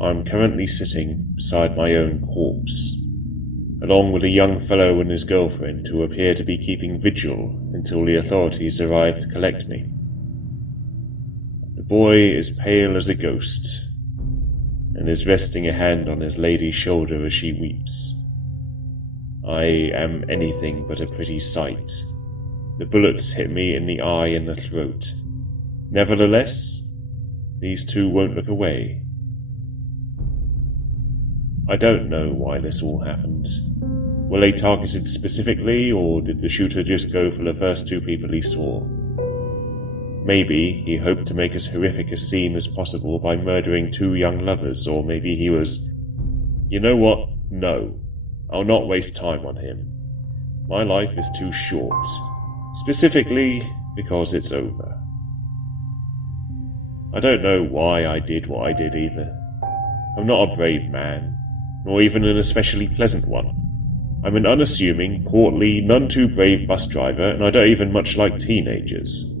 I'm currently sitting beside my own corpse, along with a young fellow and his girlfriend who appear to be keeping vigil until the authorities arrive to collect me. The boy is pale as a ghost, and is resting a hand on his lady's shoulder as she weeps. I am anything but a pretty sight. The bullets hit me in the eye and the throat. Nevertheless, these two won't look away. I don't know why this all happened. Were they targeted specifically, or did the shooter just go for the first two people he saw? Maybe he hoped to make as horrific a scene as possible by murdering two young lovers, or maybe he was... You know what? No. I'll not waste time on him. My life is too short. Specifically, because it's over. I don't know why I did what I did either. I'm not a brave man, nor even an especially pleasant one. I'm an unassuming, portly, none too brave bus driver, and I don't even much like teenagers.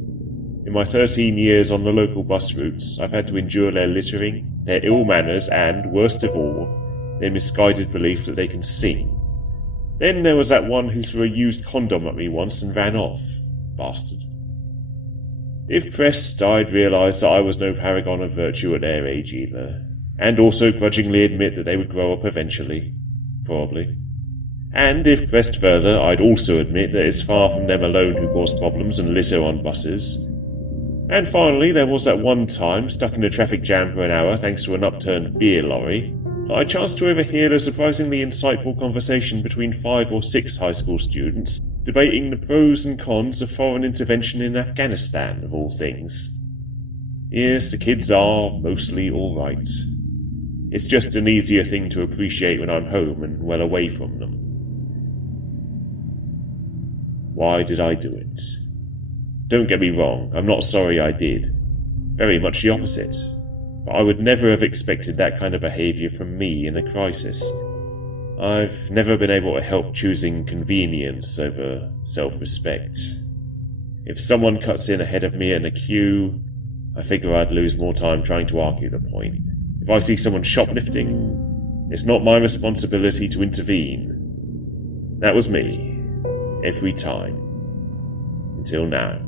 In my 13 years on the local bus routes, I've had to endure their littering, their ill manners, and, worst of all, their misguided belief that they can sing. Then there was that one who threw a used condom at me once and ran off. Bastard. If pressed, I'd realise that I was no paragon of virtue at their age either, and also grudgingly admit that they would grow up eventually. Probably. And if pressed further, I'd also admit that it's far from them alone who cause problems and litter on buses. And finally, there was that one time, stuck in a traffic jam for an hour thanks to an upturned beer lorry, I chanced to overhear a surprisingly insightful conversation between 5 or 6 high school students, debating the pros and cons of foreign intervention in Afghanistan, of all things. Yes, the kids are mostly alright. It's just an easier thing to appreciate when I'm home and well away from them. Why did I do it? Don't get me wrong, I'm not sorry I did. Very much the opposite. But I would never have expected that kind of behaviour from me in a crisis. I've never been able to help choosing convenience over self-respect. If someone cuts in ahead of me in a queue, I figure I'd lose more time trying to argue the point. If I see someone shoplifting, it's not my responsibility to intervene. That was me. Every time. Until now.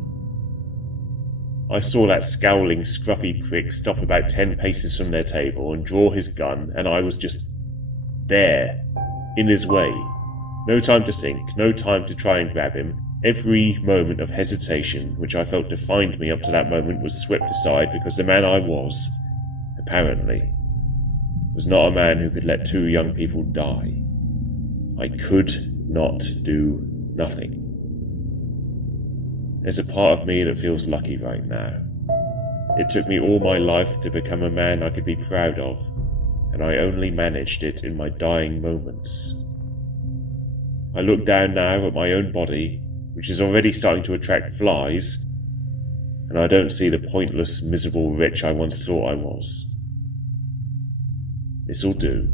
I saw that scowling, scruffy prick stop about 10 paces from their table and draw his gun, and I was just there, in his way. No time to think, no time to try and grab him. Every moment of hesitation, which I felt defined me up to that moment, was swept aside because the man I was, apparently, was not a man who could let 2 young people die. I could not do nothing. There's a part of me that feels lucky right now. It took me all my life to become a man I could be proud of, and I only managed it in my dying moments. I look down now at my own body, which is already starting to attract flies, and I don't see the pointless, miserable wretch I once thought I was. This'll do.